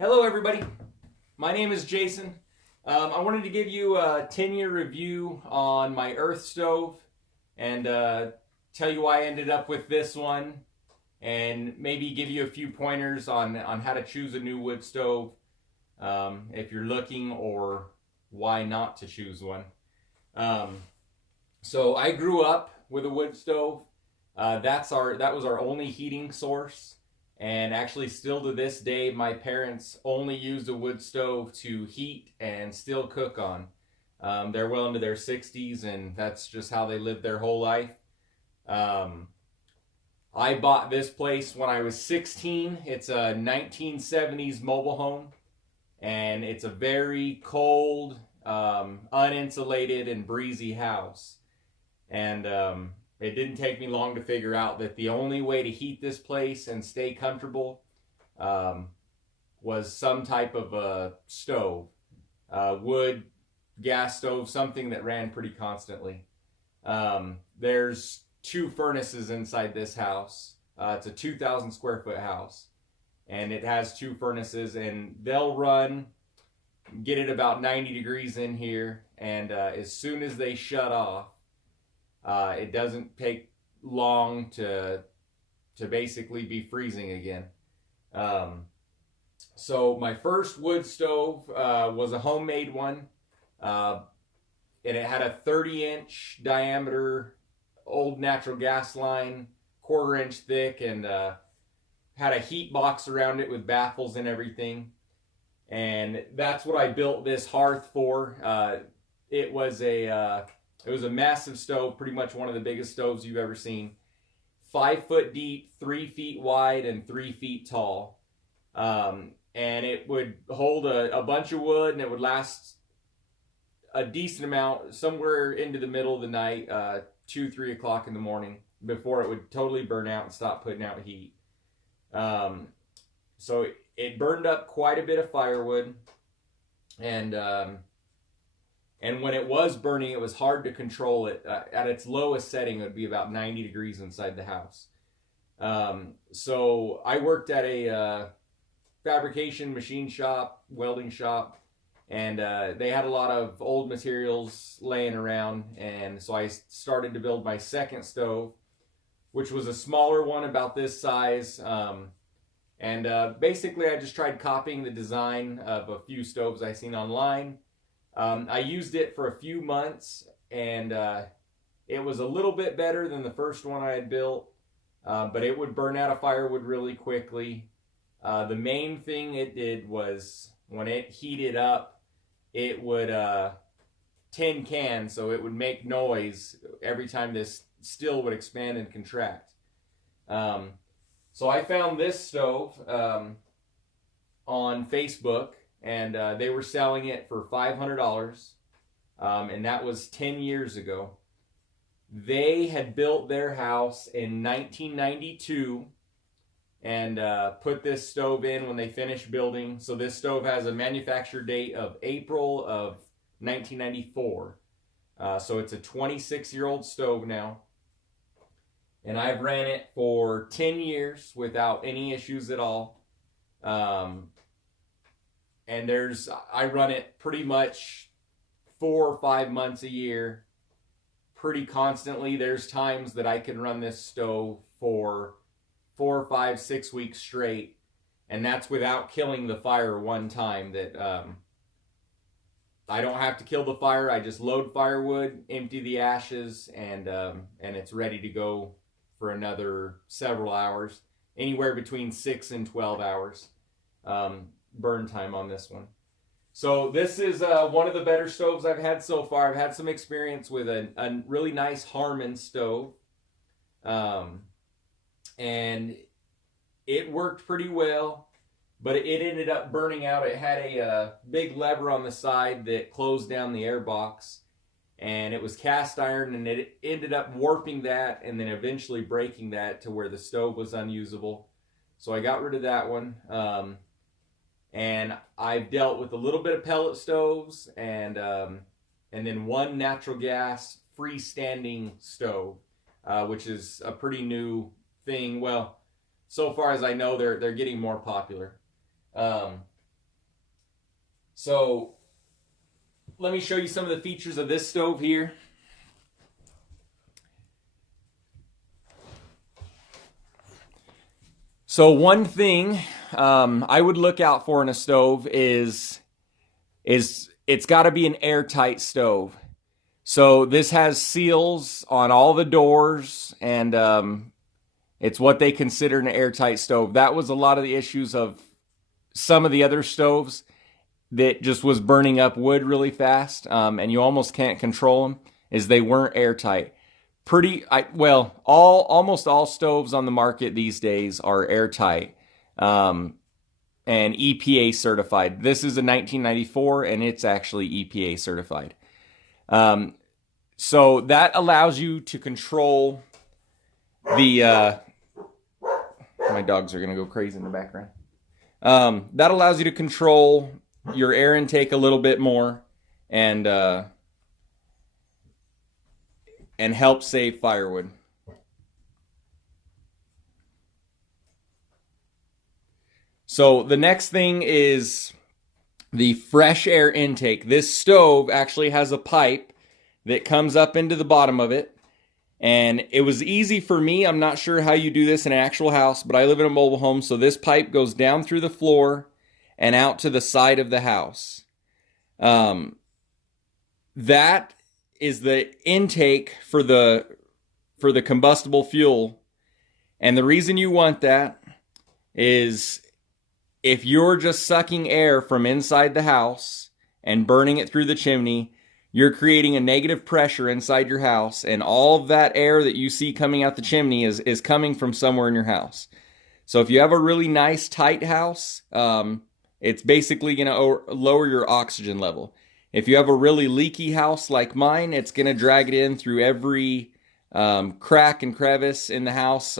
Hello everybody, my name is Jason. I wanted to give you a 10-year review on my earth stove and tell you why I ended up with this one and maybe give you a few pointers on how to choose a new wood stove if you're looking, or why not to choose one. Um, so I grew up with a wood stove. That was our only heating source, and actually still to this day my parents only use a wood stove to heat and still cook on. They're well into their 60s, and that's just how they lived their whole life. Um, I bought this place when I was 16. It's a 1970s mobile home, and it's a very cold, uninsulated, and breezy house. And it didn't take me long to figure out that the only way to heat this place and stay comfortable um, was some type of a stove, wood, gas stove, something that ran pretty constantly. There's two furnaces inside this house. It's a 2,000 square foot house, and it has two furnaces, and they'll run, get it about 90 degrees in here, and as soon as they shut off, it doesn't take long to basically be freezing again. Um, so my first wood stove was a homemade one, uh, and it had a 30-inch diameter old natural gas line, quarter-inch thick, and had a heat box around it with baffles and everything. And that's what I built this hearth for. It was a it was a massive stove, pretty much one of the biggest stoves you've ever seen. 5 foot deep, 3 feet wide, and 3 feet tall. And it would hold a bunch of wood, and it would last a decent amount, somewhere into the middle of the night, 2, 3 o'clock in the morning, before it would totally burn out and stop putting out heat. So it burned up quite a bit of firewood, and when it was burning, it was hard to control it. At its lowest setting, it would be about 90 degrees inside the house. So I worked at a fabrication machine shop, welding shop, and they had a lot of old materials laying around. And so I started to build my second stove, which was a smaller one about this size. And basically, I just tried copying the design of a few stoves I seen online. I used it for a few months, and it was a little bit better than the first one I had built, but it would burn out of firewood really quickly. The main thing it did was when it heated up, it would tin can, so it would make noise every time this still would expand and contract. So I found this stove on Facebook, and they were selling it for $500, and that was 10 years ago. They had built their house in 1992 and put this stove in when they finished building. So this stove has a manufacture date of April of 1994. So it's a 26-year-old stove now. And I've ran it for 10 years without any issues at all. And I run it pretty much 4 or 5 months a year, pretty constantly. There's times that I can run this stove for 4, 5, 6 weeks straight, and that's without killing the fire one time. That I don't have to kill the fire. I just load firewood, empty the ashes, and it's ready to go for another several hours, anywhere between 6 and 12 hours. Burn time on this one. So this is one of the better stoves I've had so far. I've had some experience with a really nice Harmon stove, and it worked pretty well, but it ended up burning out. It had a big lever on the side that closed down the air box, and it was cast iron, and it ended up warping that and then eventually breaking that to where the stove was unusable. So I got rid of that one. And I've dealt with a little bit of pellet stoves, and then one natural gas freestanding stove, which is a pretty new thing. Well, so far as I know, they're getting more popular. So let me show you some of the features of this stove here. So one thing I would look out for in a stove is it's got to be an airtight stove. So this has seals on all the doors, and it's what they consider an airtight stove. That was a lot of the issues of some of the other stoves that just was burning up wood really fast, and you almost can't control them, is they weren't airtight. Almost all stoves on the market these days are airtight and EPA certified. This is a 1994, and it's actually EPA certified. So that allows you to control the... my dogs are going to go crazy in the background. That allows you to control your air intake a little bit more and help save firewood. So the next thing is the fresh air intake. This stove actually has a pipe that comes up into the bottom of it. And it was easy for me. I'm not sure how you do this in an actual house, but I live in a mobile home. So this pipe goes down through the floor and out to the side of the house. That is the intake for the combustible fuel. And the reason you want that is if you're just sucking air from inside the house and burning it through the chimney, you're creating a negative pressure inside your house, and all of that air that you see coming out the chimney is coming from somewhere in your house. So if you have a really nice tight house, it's basically going to lower your oxygen level. If you have a really leaky house like mine, it's going to drag it in through every crack and crevice in the house,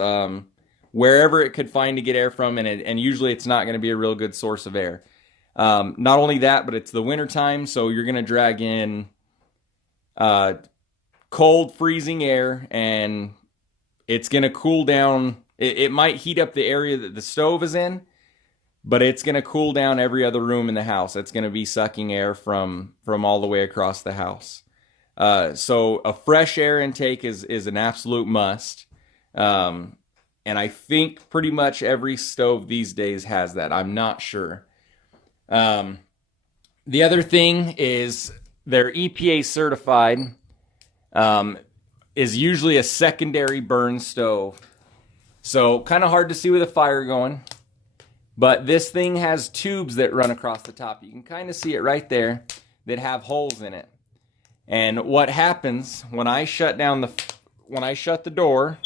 wherever it could find to get air from, and usually it's not going to be a real good source of air. Not only that, but it's the winter time, so you're going to drag in cold, freezing air, and it's going to cool down. It might heat up the area that the stove is in, but it's going to cool down every other room in the house. It's going to be sucking air from all the way across the house. So a fresh air intake is an absolute must. And I think pretty much every stove these days has that. I'm not sure. The other thing is they're EPA certified, is usually a secondary burn stove. So kind of hard to see with a fire going, but this thing has tubes that run across the top. You can kind of see it right there that have holes in it. And what happens when I shut the door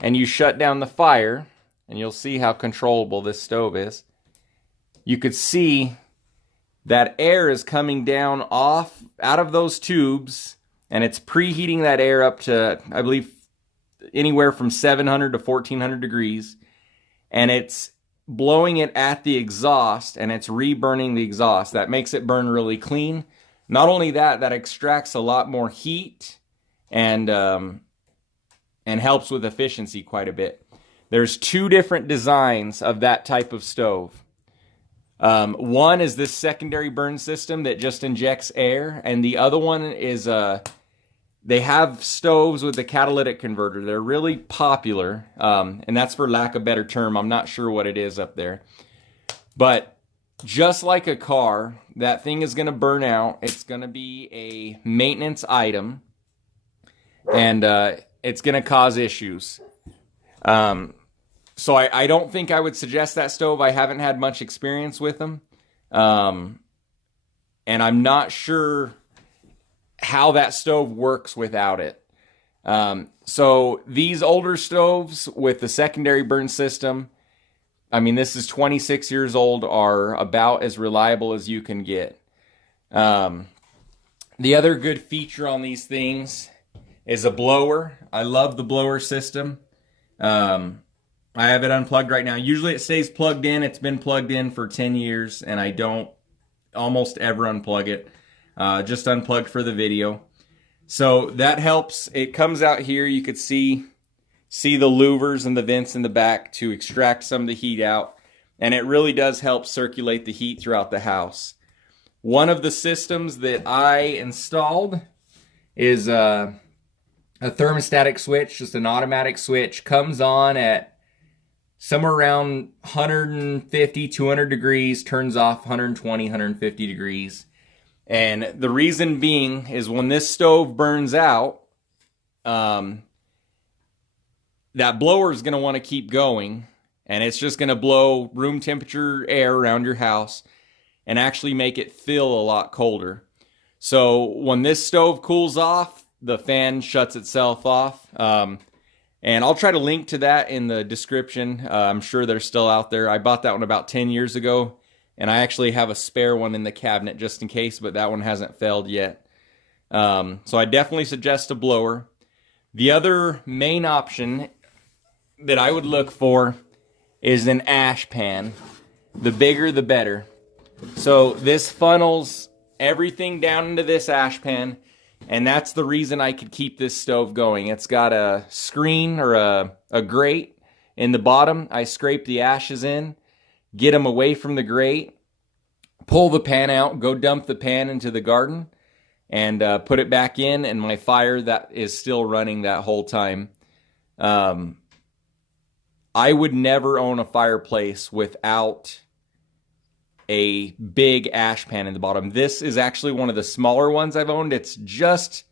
and you shut down the fire, and you'll see how controllable this stove is, you could see that air is coming down out of those tubes, and it's preheating that air up to, I believe, anywhere from 700 to 1400 degrees, and it's blowing it at the exhaust, and it's reburning the exhaust. That makes it burn really clean. Not only that, that extracts a lot more heat and helps with efficiency quite a bit. There's two different designs of that type of stove. One is this secondary burn system that just injects air, and the other one is they have stoves with the catalytic converter. They're really popular, and that's for lack of a better term. I'm not sure what it is up there. But just like a car, that thing is going to burn out. It's going to be a maintenance item, and it's going to cause issues. So I don't think I would suggest that stove. I haven't had much experience with them. And I'm not sure how that stove works without it. So these older stoves with the secondary burn system, I mean, this is 26 years old, are about as reliable as you can get. The other good feature on these things is a blower. I love the blower system. I have it unplugged right now. Usually it stays plugged in. It's been plugged in for 10 years, and I don't almost ever unplug it. Just unplugged for the video. So that helps. It comes out here. You could see the louvers and the vents in the back to extract some of the heat out. And it really does help circulate the heat throughout the house. One of the systems that I installed is a thermostatic switch, just an automatic switch. Comes on at somewhere around 150, 200 degrees, turns off 120, 150 degrees. And the reason being is when this stove burns out, that blower is going to want to keep going, and it's just going to blow room temperature air around your house and actually make it feel a lot colder. So when this stove cools off, the fan shuts itself off. And I'll try to link to that in the description. I'm sure they're still out there. I bought that one about 10 years ago, and I actually have a spare one in the cabinet just in case, but that one hasn't failed yet. So I definitely suggest a blower. The other main option that I would look for is an ash pan. The bigger, the better. So this funnels everything down into this ash pan, and that's the reason I could keep this stove going. It's got a screen or a grate in the bottom. I scrape the ashes in, get them away from the grate, pull the pan out, go dump the pan into the garden, and put it back in, and my fire that is still running that whole time. I would never own a fireplace without a big ash pan in the bottom. This is actually one of the smaller ones I've owned. It's just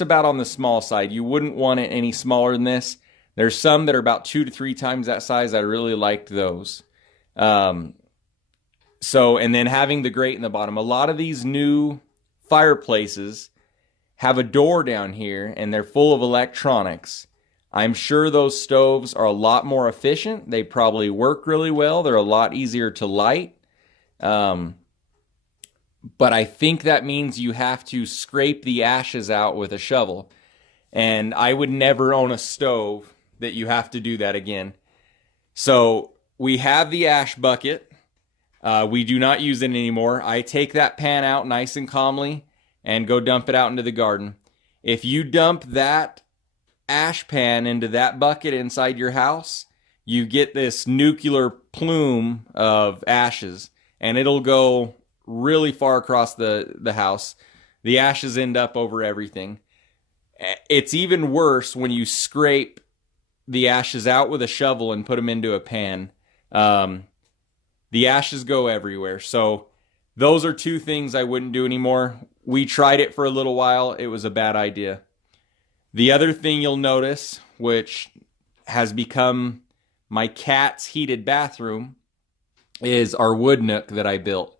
about on the small side. You wouldn't want it any smaller than this. There's some that are about 2 to 3 times that size. I really liked those. And then having the grate in the bottom. A lot of these new fireplaces have a door down here, and they're full of electronics. I'm sure those stoves are a lot more efficient. They probably work really well. They're a lot easier to light. But I think that means you have to scrape the ashes out with a shovel. And I would never own a stove that you have to do that again. So we have the ash bucket. We do not use it anymore. I take that pan out nice and calmly and go dump it out into the garden. If you dump that ash pan into that bucket inside your house, you get this nuclear plume of ashes, and it'll go really far across the house. The ashes end up over everything. It's even worse when you scrape the ashes out with a shovel and put them into a pan. The ashes go everywhere. So those are 2 things I wouldn't do anymore. We tried it for a little while. It was a bad idea. The other thing you'll notice, which has become my cat's heated bathroom, is our wood nook that I built.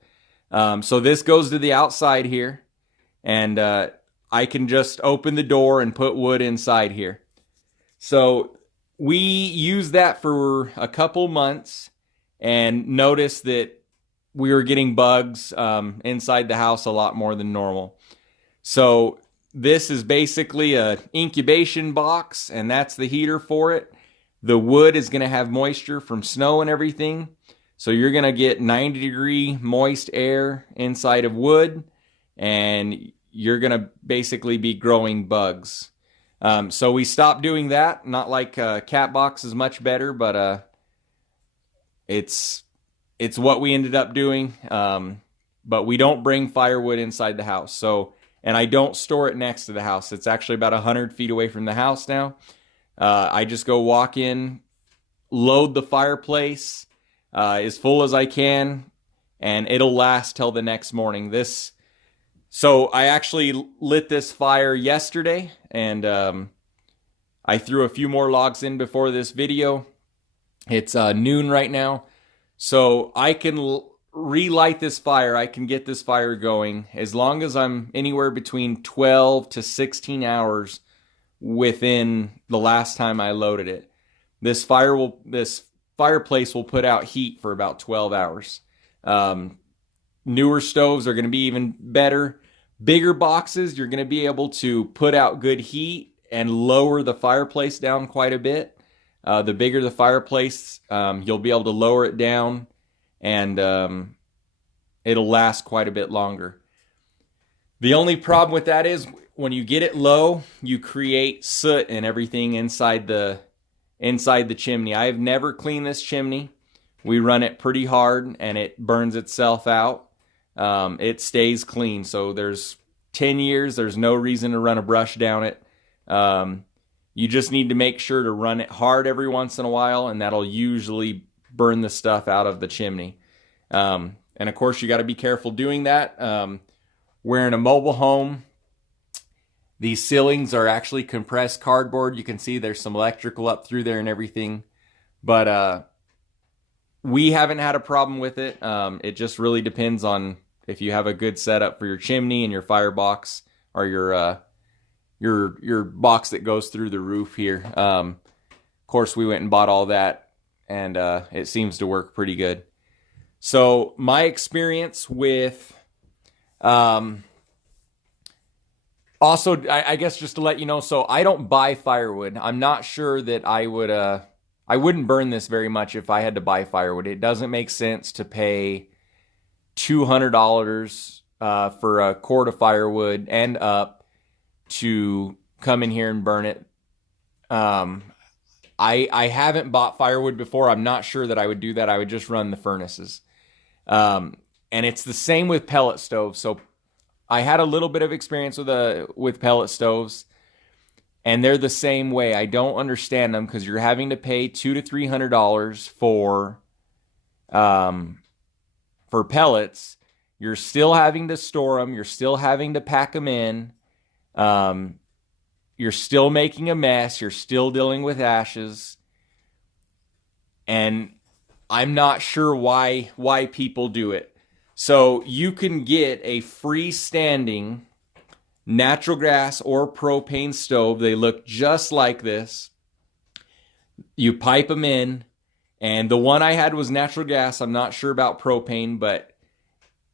So this goes to the outside here, and I can just open the door and put wood inside here. So we used that for a couple months and noticed that we were getting bugs inside the house a lot more than normal. So this is basically an incubation box, and that's the heater for it. The wood is going to have moisture from snow and everything. So you're going to get 90-degree moist air inside of wood, and you're going to basically be growing bugs. So we stopped doing that. Not like cat box is much better, but it's what we ended up doing. But we don't bring firewood inside the house. And I don't store it next to the house. It's actually about 100 feet away from the house now. I just go walk in, load the fireplace as full as I can, and it'll last till the next morning. So I actually lit this fire yesterday, and I threw a few more logs in before this video. It's noon right now, so I can relight this fire. I can get this fire going as long as I'm anywhere between 12 to 16 hours within the last time I loaded it. This fireplace will put out heat for about 12 hours. Newer stoves are going to be even better. Bigger boxes, you're going to be able to put out good heat and lower the fireplace down quite a bit. The bigger the fireplace, you'll be able to lower it down, and it'll last quite a bit longer. The only problem with that is when you get it low, you create soot and everything inside the chimney. I have never cleaned this chimney. We run it pretty hard and it burns itself out. it stays clean. So there's 10 years, there's no reason to run a brush down it. You just need to make sure to run it hard every once in a while, and that'll usually burn the stuff out of the chimney. And of course, you got to be careful doing that. We're in a mobile home. These ceilings are actually compressed cardboard. You can see there's some electrical up through there and everything. But we haven't had a problem with it. It just really depends on if you have a good setup for your chimney and your firebox, or your box that goes through the roof here. Of course, we went and bought all that, and it seems to work pretty good. So my experience with also, I guess just to let you know, so I don't buy firewood. I'm not sure that I wouldn't burn this very much if I had to buy firewood. It doesn't make sense to pay $200 for a cord of firewood and up to come in here and burn it. I haven't bought firewood before. I'm not sure that I would do that. I would just run the furnaces. And it's the same with pellet stoves. So I had a little bit of experience with pellet stoves, and they're the same way. I don't understand them because you're having to pay $200 to $300 for pellets. You're still having to store them. You're still having to pack them in. You're still making a mess. You're still dealing with ashes. And I'm not sure why people do it. So you can get a freestanding natural gas or propane stove. They look just like this. You pipe them in, and the one I had was natural gas. I'm not sure about propane, but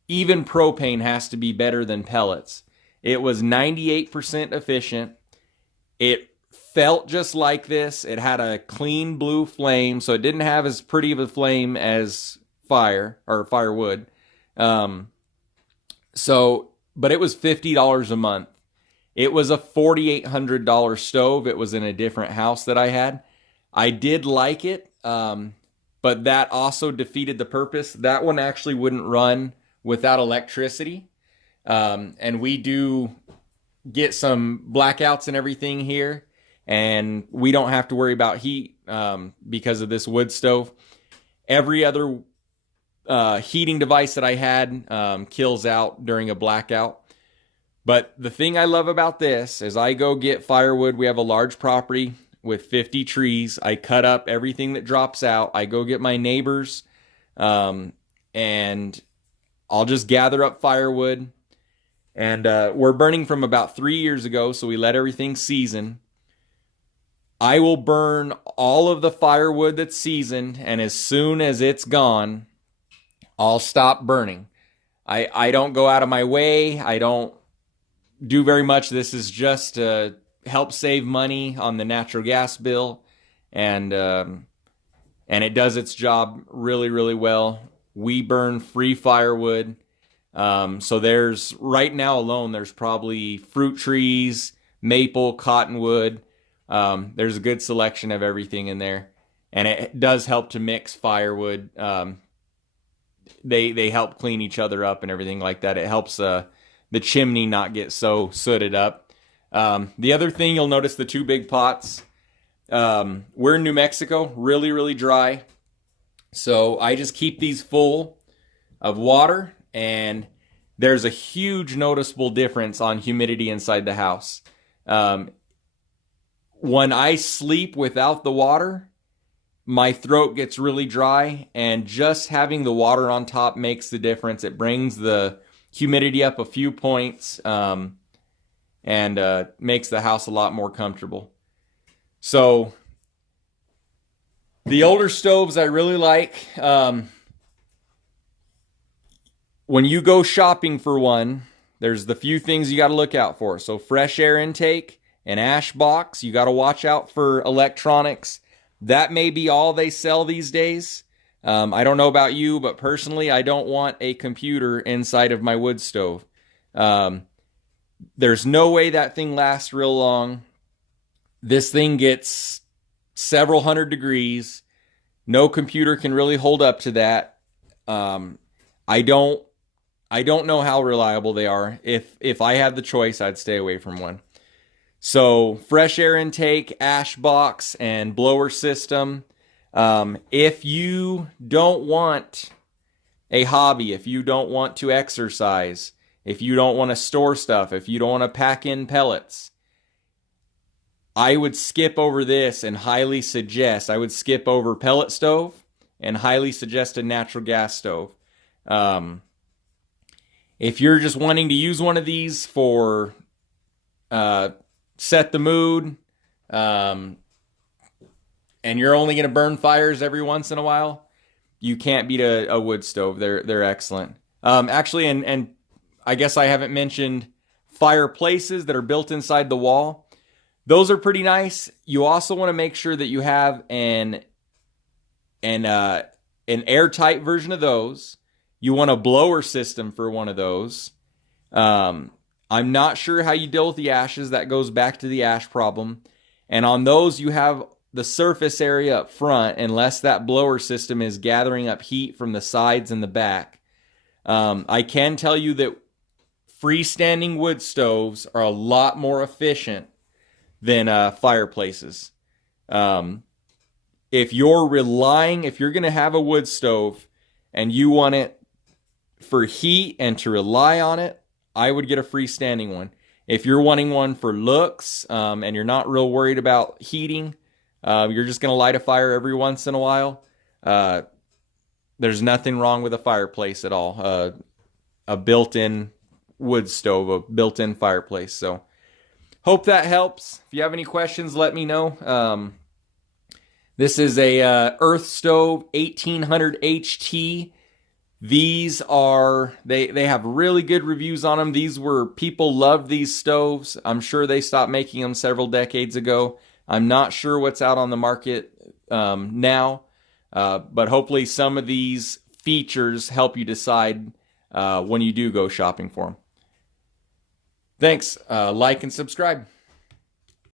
even propane has to be better than pellets. It was 98% efficient. It felt just like this. It had a clean blue flame, so it didn't have as pretty of a flame as firewood. But it was $50 a month. It was a $4,800 stove. It was in a different house that I had. I did like it, but that also defeated the purpose. That one actually wouldn't run without electricity. And we do get some blackouts and everything here, and we don't have to worry about heat because of this wood stove. Every other heating device that I had kills out during a blackout. But the thing I love about this is I go get firewood. We have a large property with 50 trees. I cut up everything that drops out. I go get my neighbors, and I'll just gather up firewood. And we're burning from about 3 years ago, so we let everything season. I will burn all of the firewood that's seasoned, and as soon as it's gone, I'll stop burning. I don't go out of my way. I don't do very much. This is just to help save money on the natural gas bill, and it does its job really, really well. We burn free firewood. So there's, right now alone, there's probably fruit trees, maple, cottonwood. There's a good selection of everything in there. And it does help to mix firewood. They help clean each other up and everything like that. It helps the chimney not get so sooted up. The other thing, you'll notice the two big pots. We're in New Mexico, really, really dry. So I just keep these full of water, and there's a huge noticeable difference on humidity inside the house. When I sleep without the water, my throat gets really dry, and just having the water on top makes the difference. It brings the humidity up a few points, and makes the house a lot more comfortable. So the older stoves I really like. When you go shopping for one, there's the few things you got to look out for. So fresh air intake, an ash box. You got to watch out for electronics. That may be all they sell these days. I don't know about you, but personally, I don't want a computer inside of my wood stove. There's no way that thing lasts real long. This thing gets several hundred degrees. No computer can really hold up to that. I don't I don't know how reliable they are. If I had the choice, I'd stay away from one. So fresh air intake, ash box, and blower system. If you don't want a hobby, if you don't want to exercise, if you don't want to store stuff, if you don't want to pack in pellets, I would skip over this and highly suggest, I would skip over pellet stove and highly suggest a natural gas stove. If you're just wanting to use one of these for set the mood, and you're only going to burn fires every once in a while, you can't beat a wood stove. They're excellent. Actually, and I guess I haven't mentioned fireplaces that are built inside the wall. Those are pretty nice. You also want to make sure that you have an airtight version of those. You want a blower system for one of those. I'm not sure how you deal with the ashes. That goes back to the ash problem. And on those, you have the surface area up front, unless that blower system is gathering up heat from the sides and the back. I can tell you that freestanding wood stoves are a lot more efficient than fireplaces. If you're going to have a wood stove and you want it for heat and to rely on it, I would get a freestanding one. If you're wanting one for looks, and you're not real worried about heating, you're just going to light a fire every once in a while, there's nothing wrong with a fireplace at all. A built-in wood stove, a built-in fireplace. So hope that helps. If you have any questions, let me know. This is a Earth Stove 1800 HT. These are, they have really good reviews on them. People loved these stoves. I'm sure they stopped making them several decades ago. I'm not sure what's out on the market now, but hopefully some of these features help you decide when you do go shopping for them. Thanks. Like and subscribe.